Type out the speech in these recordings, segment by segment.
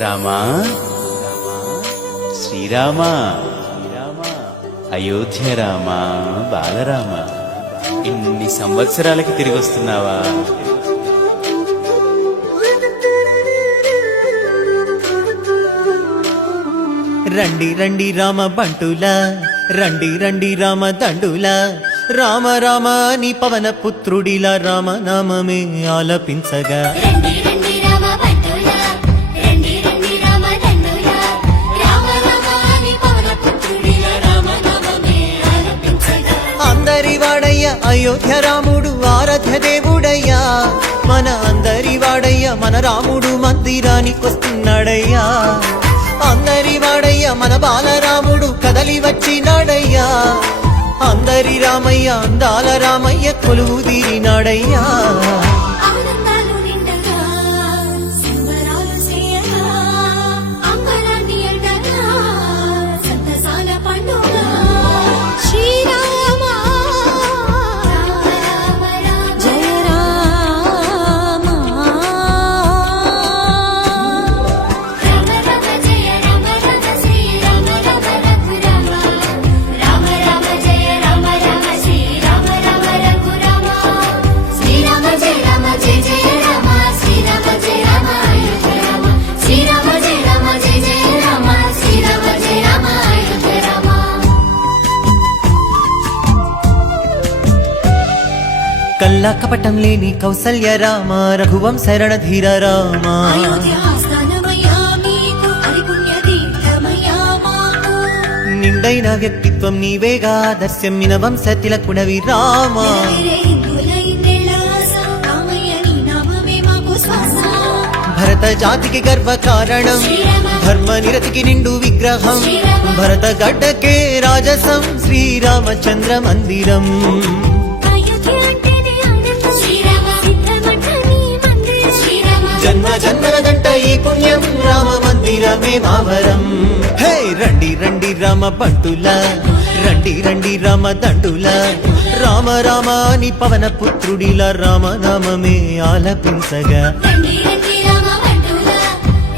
రామా శ్రీరామా అయోధ్య రామా బాలరామ, ఇన్ని సంవత్సరాలకి తిరిగి వస్తున్నావా? రండి రండి రామ బంటులా, రండి రండి రామ దండులా, రామ రామ నీ పవన పుత్రుడిలా రామనామమే ఆలపించగా. రండి రండి రామ బంటులా, రండి రండి రామ దండులా, రామ రామ నీ పవన పుత్రుడిలా రామనామమే ఆలపించగా. అందరి వాడయ్య అయోధ్య రాముడు ఆరాధ్య దేవుడయ్యా, మన అందరి వాడయ్య మన రాముడు మందిరానికొస్తున్నాడయ్యా. అందరి వాడయ్య మన బాలరాముడు కదలి వచ్చినాడయ్యా, అందరి రామయ్య అందాల రామయ్య కొలువు తీరినాడయ్యా. ఆనందాలు నిండగా సంబరాలు చేయగా, అంబరాన్ని ఎండగా సంతసాల పండుగ. శ్రీరామ రామ రామ జయ రామ, రామ రామ జయ రామ రామ శ్రీరామ రామ రఘురామ, రామ రామ జయ రామ రామ శ్రీరామ రామ రఘురామ, శ్రీరామ జయ రామ జయ జయ రామ, శ్రీరామ జయ రామ అయోధ్య రామ, శ్రీరామ జయ రామ జయ జయ రామ, శ్రీరామ జయ రామ అయోధ్య రామ. కల్లా కపటం లేని కౌసల్య రామ, రఘువంశ రణధీర రామ. అయోధ్య ఆస్థానమయ్యా మీకు, అది పుణ్య తీర్థమయ్యా మాకు. నిండైన వ్యక్తిత్వం నీవేగా, దర్శమ్మిన వంశ తిలకుడవి రామ. నెరవేరే హిందువుల ఇన్నేళ్ల ఆశ, రామయ్య నీ నామమే మాకు శ్వాస. భరత జాతికి గర్వ కారణం, ధర్మ నిరతికి నిండు విగ్రహం, భరత గడ్డకే రాజసం శ్రీరామచంద్ర మందిరం. అయోధ్య అంటేనే ఆనందం, శ్రీరామ సిద్ధమంట నీ మందిరం. శ్రీరామ జన్మ జన్మల గంట ఈ పుణ్యం, రామ మందిరమే మావరం. హే రండి రండి రామ బంటులా, రండి రండి రామ దండులా, రామ రామ నీ పవన పుత్రుడిలా రామనామమే ఆలపించగా. రండి రండి రామ బంటులా,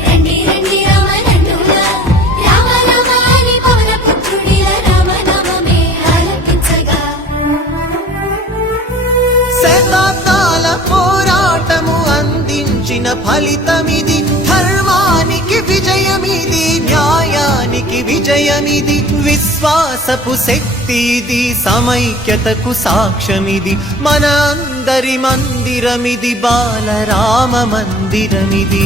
రండి రండి రామ దండులా, రామ రామ నీ పవన పుత్రుడిలా రామనామమే ఆలపించగా. శతాబ్దాల పోరాటము అందించిన ఫలితమిది, ధర్మానికి విజయమిది, న్యాయానికి విజయమిది, విశ్వాసపు శక్తిది, సమైక్యతకు సాక్ష్యమిది, మన అందరి మందిరమిది, బాలరామ మందిరమిది.